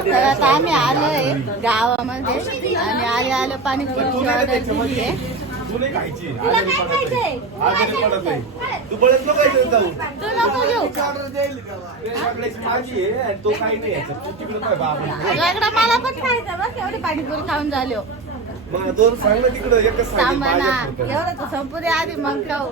तर आता आम्ही आलोय गावामध्ये आणि आले आलं आहे आहे आणि काय बाबा रगडा मला पण खायचं बस एवढी पाणीपुरी खाऊन झालो मग दोन सांग ना तिकडं एकच सांगेल सामाना माझ्या पुरतं. एवढं तर संपू दे आधी मग खाऊ.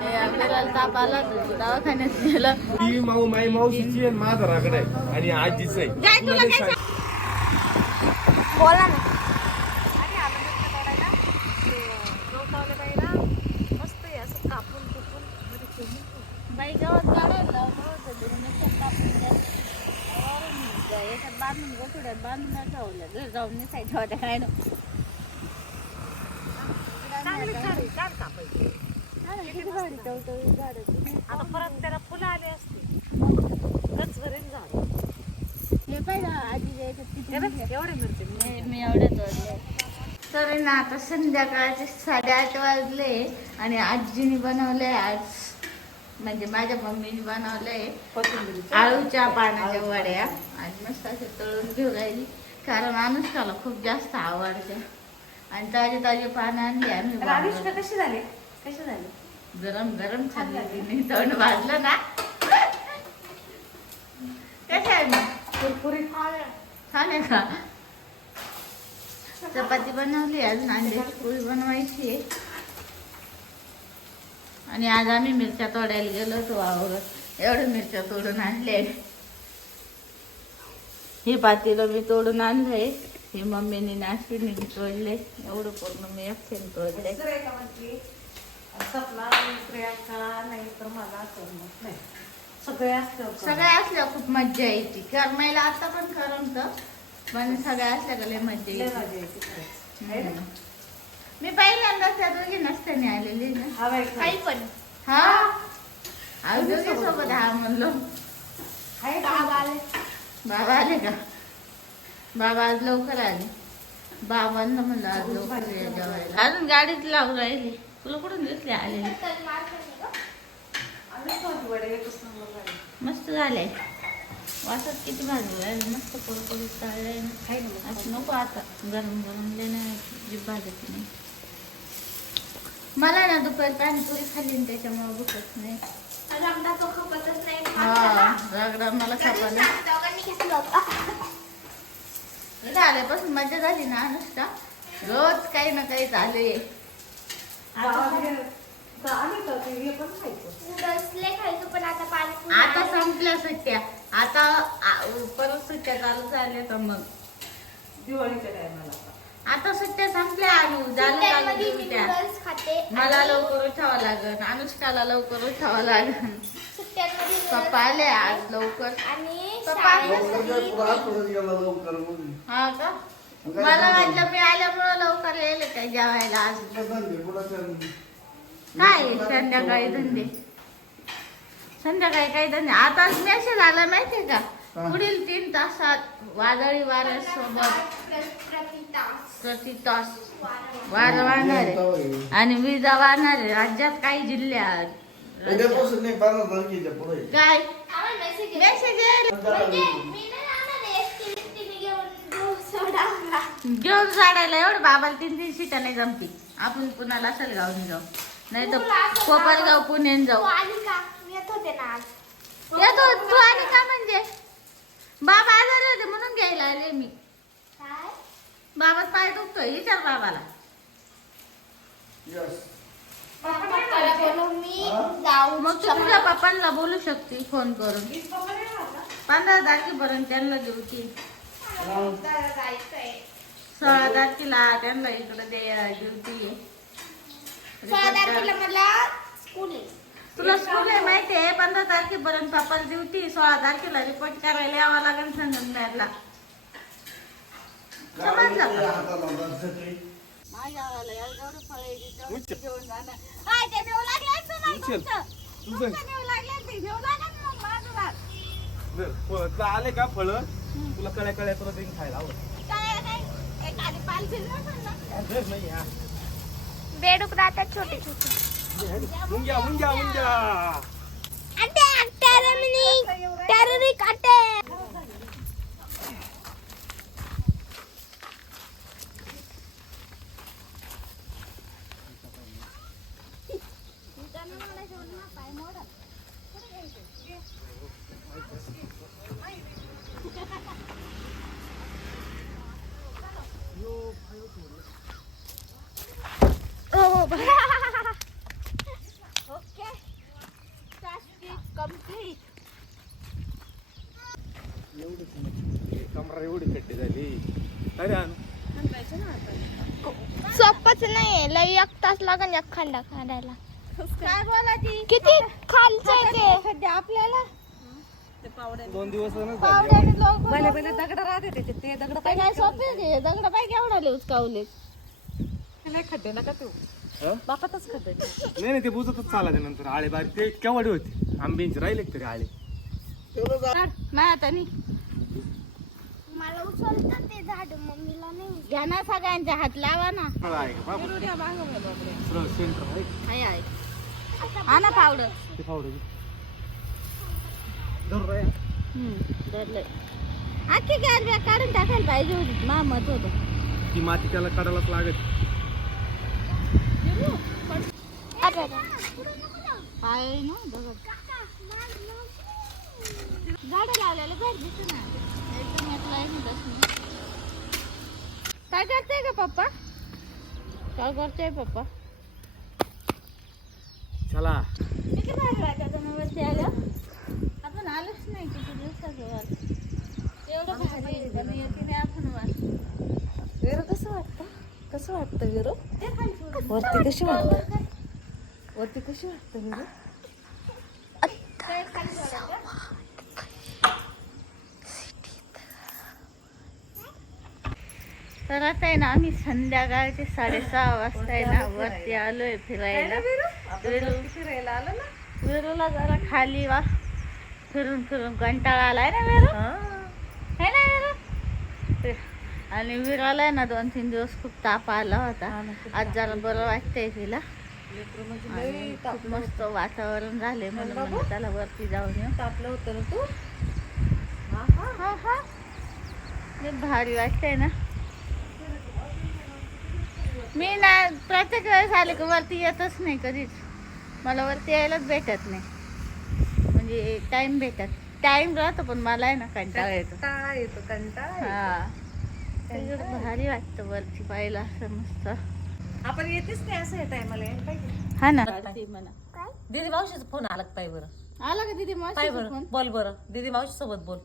हे विराला ताप आला तर दवाखान्यात गेलं. ती माऊ माई मावशीची आणि माझा रागड आहे आणि आजीच आहे. काय तुला मला काय सांग- बोला ना. बाई गावात काढायला लावलं ते नुसतं कापून द्यायचं. वरून द्या, याच्यात बांधून गोठुड्यात बांधून ठेवलं घरी जाऊन ठेवत्या काय ना आता परत त्याला फुलं आले असते गचभरीन झाड हे पाहिजे आजी याच्यात बघ, एवढे मिरचे मी एवढ्याच एवढे तर आहे ना आता संध्याकाळचे साडेआठ वाजले आणि आजीने बनवले आज. म्हणजे माझ्या मम्मीने बनवलंय आळूच्या पानाच्या वड्या आणि मस्त असे तळून घेऊ राहिली. कारण अनुष्काला खूप जास्त आवडते. आणि ताजे ताजे पानं आणली आम्ही. कशी झाली? कशी झाली? गरम गरम खाल्ली तिने तोंड भाजलं ना. कशा आहे मग? कुरकुरीत छान आहे. का? चपाती बनवली अजून अंड्याची पोळी बनवायची आहे. आणि आज आम्ही मिरच्या तोडायला गेलो होतो वावरात एवढ्या मिरच्या तोडून आणले. हे पातेलं मी तोडून आणलंय. हे मम्मीने नाश्तीने तोडले. एवढं पूर्ण मी एकट्याने तोडले. सगळ्या असल्या खूप मज्जा येते करमायला आता पण करमत पण सगळ्या असल्या का लय मज्जा? हम्म. मी पहिल्यांदा त्या दोघी नसताना आलेली ना. हा खरंच. पण. हा? दोघी. सोबत हा म्हणलो? बाबा आले का? बाबा आज लवकर आले. बाबांना म्हणलं आज लवकर ये जेवायला. अजून गाडीत लावून राहिली. तुला कुठून दिसले झाले. मस्त झाले वासात किती भाजू राहिले मस्त पोळी चाललंय. ना आहे. असं नको आता. गरम गरम नाही जीभ भाजत नाही. मला ना दुपारी पाणीपुरी खाल्ली त्याच्यामुळे भूकत नाही. हा रगडा मला खापाला इथं आल्यापासून मजा झाली ना अनुष्का रोज काही ना काही चालू आहे पण. आता संपल्या सुट्ट्या. आता आ- परत सुट्ट्या चालू झाल्या तर मग. दिवाळीच्या टायमाला आता सुट्ट्या संपल्या अनु झालं चालू सुट्ट्या मला लवकर उठावं लागल अनुष्काला लवकर उठावं लागल पप्पा आले आज लवकर. हा का? मला वाटलं मी आल्यामुळं लवकर येईल काय जेवायला आज. काय संध्याकाळी धंदे? संध्याकाळी काही धंदे? आता मेसेज आला माहितीये का? पुढील तीन तासात वादळी वाऱ्यासोबत प्रति तास वारं वाहणार. आहे आणि विजा वाहणार. आहे राज्यात काही जिल्ह्यात उद्यापासून नाही पंधरा तारखेच्या पुढे काय मेसेज घेऊन जाडायला एवढं बाबाला तीन तीन सीटा नाही जमती आपण पुन्हा लासलगावने जाऊ नाही तर कोपरगाव पुण्याने जाऊ येतो तू आली का म्हणजे बाबा आजारी होते म्हणून घ्यायला आले मी बाबाच पाय दुखतोय विचार बाबाला मग तू तुझ्या पप्पांना बोलू शकते फोन करून? पंधरा तारखेपर्यंत त्यांना देऊ की. सोळा तारखेला त्यांना इकडे दे ड्युटी आहे. तुला स्कूल आहे माहिती आहे पंधरा तारखेपर्यंत पप्पाला ड्युटी सोळा तारखेला रिपोर्ट करायला यावं लागेल संगमनेरला समजलं तुला आले का फळ? तुला कळ्या कळ्या परत येईन खायला हा. बेडूक राहतात छोटे छोटे. मुंग्या मुंग्या मुंग्या. टॅररिक अरे एवढी खड्डे झाली अरे आणू सोपच नाहीये लय एक खंडा काढायला. काय बोला ती? किती खालचं सध्या आपल्याला. ते पावड्या दोन दिवस पावड्याने लोक पहिले पहिले दगड राहते त्याचे ते दगड काय सोपे ते दगड पाय केवढा उचकावले. नाही खड्डे नका तू. हं? बापातच खड्डे नाही नाही ते बुजतच चालायचे नंतर. आळे बारीक ते केवढे होते? आंब्यांचे राहिले तरी आळे? नाही आता नाही. मला मम्मीला नाही घ्या ना सगळ्यांच्या हात लावा ना. आहे का बाबा. सरळ सेंटर आहे. हाय हाय. हा ना पावडर. ते फावडं धरलंय. आखी गॅस बॅग काढून टाकायला पाहिजे होती. मा मत होतं. ती माती त्याला काढायलाच लागत पाय ना दगड झाडं लावलेलं घर दिसत ना एकदम यातला आहे ना दर्शन. काय करते का पप्पा? काय करते पप्पा? चला. किती भारी मग वरती आलं आपण आलोच नाही किती दिवसाचं वर एवढं भारी आहे त्यानं येते नाही आपण वर. वेरो कसं वाटतं? कसं वाटतं वेरो? ते खाली. वरती कशी वाटतं? वरती कशी वाटतं वेरो काय खाली सोडायचं? तर आता आहे ना आम्ही संध्याकाळचे साडेसहा वाजता आहे ना वरती आलोय फिरायला. फिरायला आलं ना. वेरूला जरा खाली वा. फिरून फिरून कंटाळा आलाय ना वेरू? है. ना वेरू? आणि विराला ना दोन तीन दिवस खूप ताप आला होता. आज जरा बरं वाटतंय तिला. म्हणजे खूप मस्त वातावरण झाले म्हणून त्याला वरती जाऊन येऊ. तापलं होतं ना तू? हा हा. हा हा. भारी वाटतंय ना. मी ना प्रत्येक वेळेस आले की वरती येतच नाही कधीच. मला वरती यायलाच भेटत नाही. म्हणजे टाइम भेटत. टाइम राहतो पण मला आहे ना कंटाळा येतो. कंटाळा येतो कंटाळा येतो. हा. भारी वाटतं वरती पाहिलं असं मस्त. आपण येतेच नाही असं या टायमाला यायला पाहिजे. हा ना. म्हणा. दीदी मावशीचा फोन आला पाय बरं? आला का दीदी पाय मावशी बरं. फोन बोल बरं. दीदी मावशी सोबत बोल.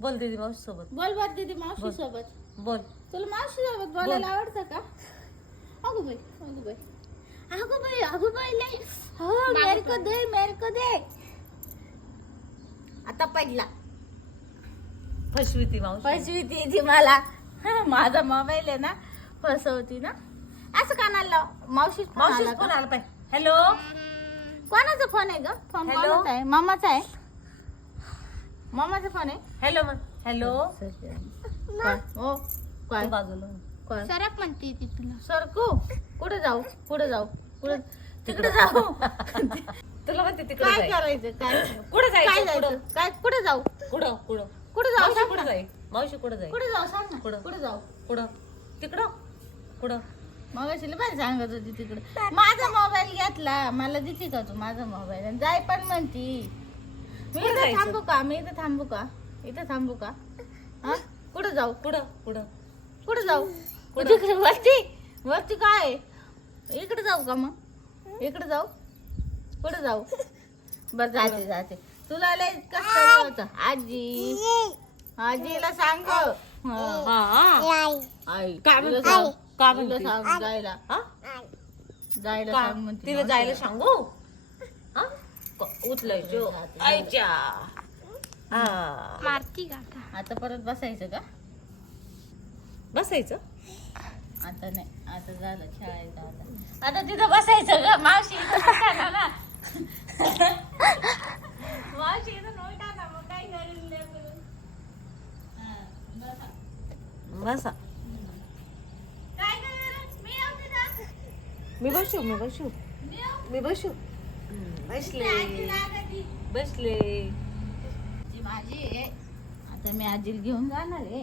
बोल दीदी मावशी सोबत. बोल बर दीदी मावशी सोबत. बोल. तुला मावशी सोबत बोलायला आवडतं का? अगो बाई अगो बाई. अगो बाई अगो बाई लय. हो मेरे को दे मेरे को दे. आता पडला फसवी ती मावशी. फसवी ती मला. हा, माझा मोबाईल आहे ना फसवती ना. असं कानाला लाव मावशी मावशी मावशी फोन आला पाय. हॅलो कोणाचा फोन आहे ग? Phone Hello? कोणाचा आहे? मामाचा आहे. मामाचा फोन आहे? Hello hello? हो काय तू बाजूला. सरक म्हणते ती तुला सरकू. कुठे जाऊ? कुठे जाऊ? कुठे? तिकडे जाऊ. तुला म्हणते तिकडे काय जाय. करायचं? काय? कुठं काय जायचं? जायचं कुठं? काय? कुठे जाऊ? कुठं? कुठं? कुठे जाऊ? मावशी सांग कुठं ना. जाई मावशी कुठं जाई कुठे जाऊ? सांग ना. कुठं? कुठे जाऊ? कुठं? तिकडं? कुठं? मग पण सांगत होती तिकडे. माझा मोबाईल घेतला. मला देते का तू माझा मोबाईल? आणि जाय पण म्हणती. मी कुठं इथं जायचं? थांबू का? मी इथं थांबू का? इथं थांबू का? हा? कुठे जाऊ? कुठं? कुठं? कुठे जाऊ? तिकडे वरती. वरती काय? आहे? इकडे जाऊ का मग? इकडे जाऊ? कुठे जाऊ? बर जाते जाते. तुला लय कष्ट होत? आजी. आजीला सांग गं. हा. हा. आई. काय तुला म्हणते? सांग. तुला जायला. हा? जायला का? सांग म्हणते. तिला जायला मावशीला. सांगू? हा? क- उचलायचो. आईच्या. हा. मारती काका आता परत बसायचं का? बसायचं? आता नाही आता झालं खेळायचं आता आता तिथं बसायचं ग मावशी इथं बसायला ना मावशी इथं नव्हता ना मग काय करेल लेकरं? हा, बसा. बसा काय करेल? मी येऊ तिथं. मी बसू मी बसू मी येऊ. मी बसू बसले आजी. बसले ती माझी आहे आता मी आजीला घेऊन जाणार आहे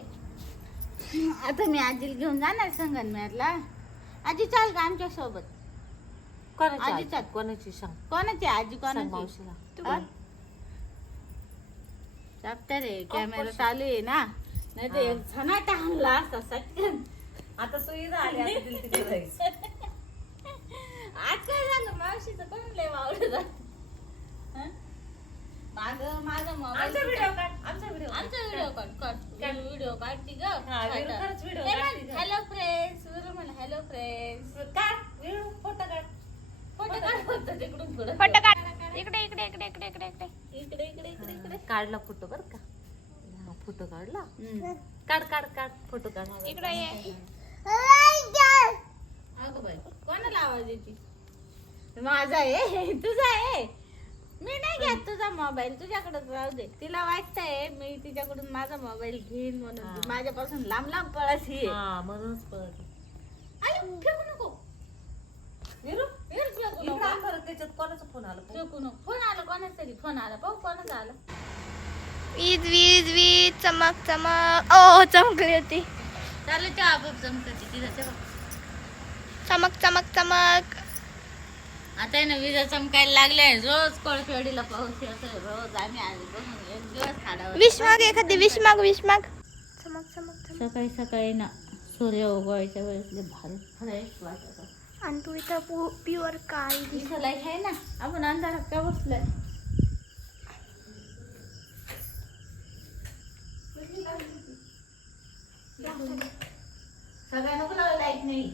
आता मी आजीला घेऊन जाणार संगनमेरला. आजी चाल का आमच्यासोबत. कोणाची आजी? कोणाची सांग. कोणाची आजी सांग कोणाची मावशीला हा? चाप्टर आहे कॅमेरा चालू आहे ना. नाही ते एक झनाटा आणला असता सटकन आता इथं आली आता तिला तिकडे जायचं. आज काय झालं? मावशीचं पण लय झालं हं? माझं आमचा व्हिडिओ काढ. आमचा व्हिडिओ आमचा व्हिडिओ काढ. काढ व्हिडिओ काढती ग. हा, व्हिडिओ खरंच व्हिडिओ काढती ग. हॅलो फ्रेंड्स विरू म्हण हॅलो फ्रेंड्स काढ व्हिडिओ फोटो काढ. फोटो काढ. फक्त तिकडून पुढं. फोटो काढ. इकडे इकडे इकडे इकडे इकडे इकडे. इकडे इकडे इकडे इकडे. काढला फोटो बर का? हा फोटो काढला? काढ काढ काढ फोटो काढ. इकडे ये. अगं बाई कोणाला आवाज येते? माझा आहे तुझा आहे. मी नाही घेत तुझा मोबाईल तुझ्याकडेच राहू दे. तिला वाटतंय मी तिच्याकडून माझा मोबाईल घेईन म्हणून. ती माझ्यापासून लांब लांब पळाशी. हा म्हणूनच पळत आई, फेकू नको. विरू फेकू त्याच्यात कोणाचा फोन आला पाहू. फेकू नको. फोन आला कोणाचा तरी फोन आला पाहू कोणाचा आला. वीज वीज वीज चमक चमक. ओ चमकली होती. आपोआप चमकते चमक चमक चमक. आता आहे ना विजा चमकायला लागले रोज कोळपेवाडीला पाऊस येतो रोज आम्ही आधीपासून एक दिवस खाडावर विष माग एखादी विष माग विष माग. चमक चमक चमक. सकाळी सकाळी ना सूर्य उगवायच्या वेळेस लय भारी फ्रेश वाटत आणि तू इथं प्युअर काळी दिस आहे ना आपण अंधारात का बसलोय? सगळ्यांना लाइट नाही?